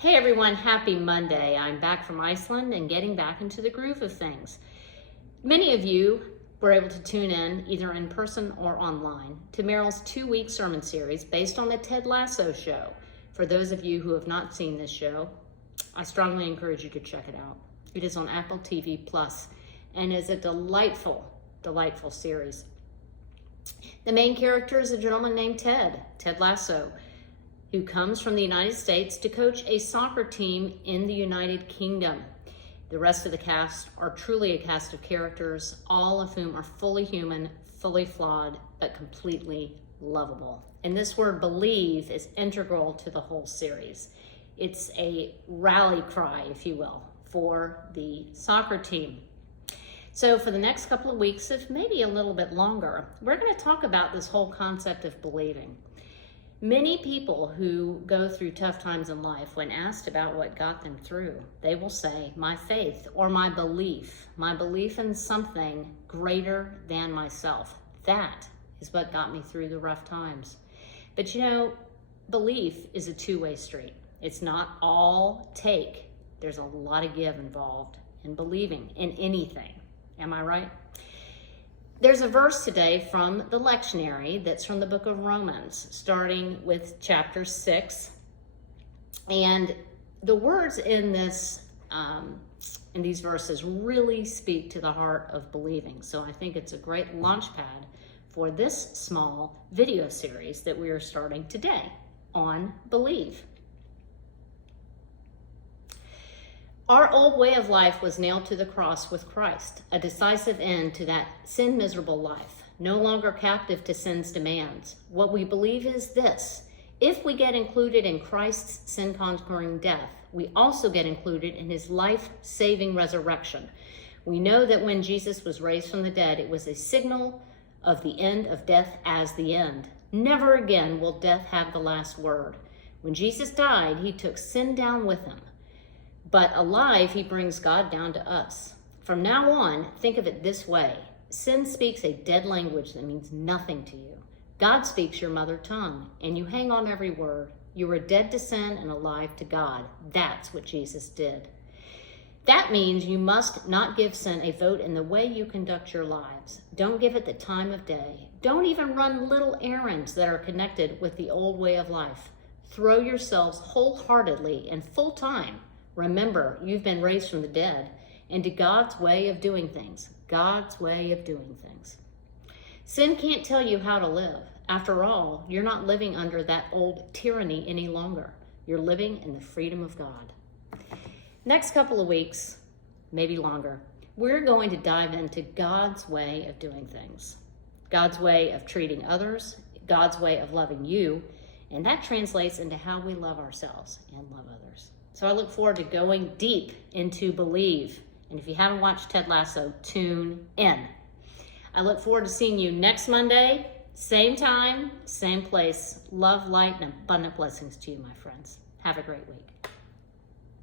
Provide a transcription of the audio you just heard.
Hey everyone, happy Monday. I'm back from Iceland and getting back into the groove of things. Many of you were able to tune in either in person or online to Meryl's 2-week sermon series based on the Ted Lasso show. For those of you who have not seen this show, I strongly encourage you to check it out. It is on Apple TV Plus and is a delightful series. The main character is a gentleman named Ted Lasso, who comes from the United States to coach a soccer team in the United Kingdom. The rest of the cast are truly a cast of characters, all of whom are fully human, fully flawed, but completely lovable. And this word believe is integral to the whole series. It's a rally cry, if you will, for the soccer team. So for the next couple of weeks, if maybe a little bit longer, we're going to talk about this whole concept of believing. Many people who go through tough times in life, when asked about what got them through, they will say, my faith or my belief in something greater than myself. That is what got me through the rough times. But you know, belief is a two-way street. It's not all take. There's a lot of give involved in believing in anything. Am I right? There's a verse today from the lectionary that's from the book of Romans, starting with chapter 6. And the words in these verses really speak to the heart of believing. So I think it's a great launch pad for this small video series that we are starting today on Believe. Our old way of life was nailed to the cross with Christ, a decisive end to that sin-miserable life, no longer captive to sin's demands. What we believe is this: if we get included in Christ's sin-conquering death, we also get included in his life-saving resurrection. We know that when Jesus was raised from the dead, it was a signal of the end of death as the end. Never again will death have the last word. When Jesus died, he took sin down with him. But alive, he brings God down to us. From now on, think of it this way. Sin speaks a dead language that means nothing to you. God speaks your mother tongue, and you hang on every word. You are dead to sin and alive to God. That's what Jesus did. That means you must not give sin a vote in the way you conduct your lives. Don't give it the time of day. Don't even run little errands that are connected with the old way of life. Throw yourselves wholeheartedly and full time. Remember, you've been raised from the dead into God's way of doing things. God's way of doing things. Sin can't tell you how to live. After all, you're not living under that old tyranny any longer. You're living in the freedom of God. Next couple of weeks, maybe longer, we're going to dive into God's way of doing things. God's way of treating others, God's way of loving you, and that translates into how we love ourselves and love others. So I look forward to going deep into Believe. And if you haven't watched Ted Lasso, tune in. I look forward to seeing you next Monday, same time, same place. Love, light, and abundant blessings to you, my friends. Have a great week.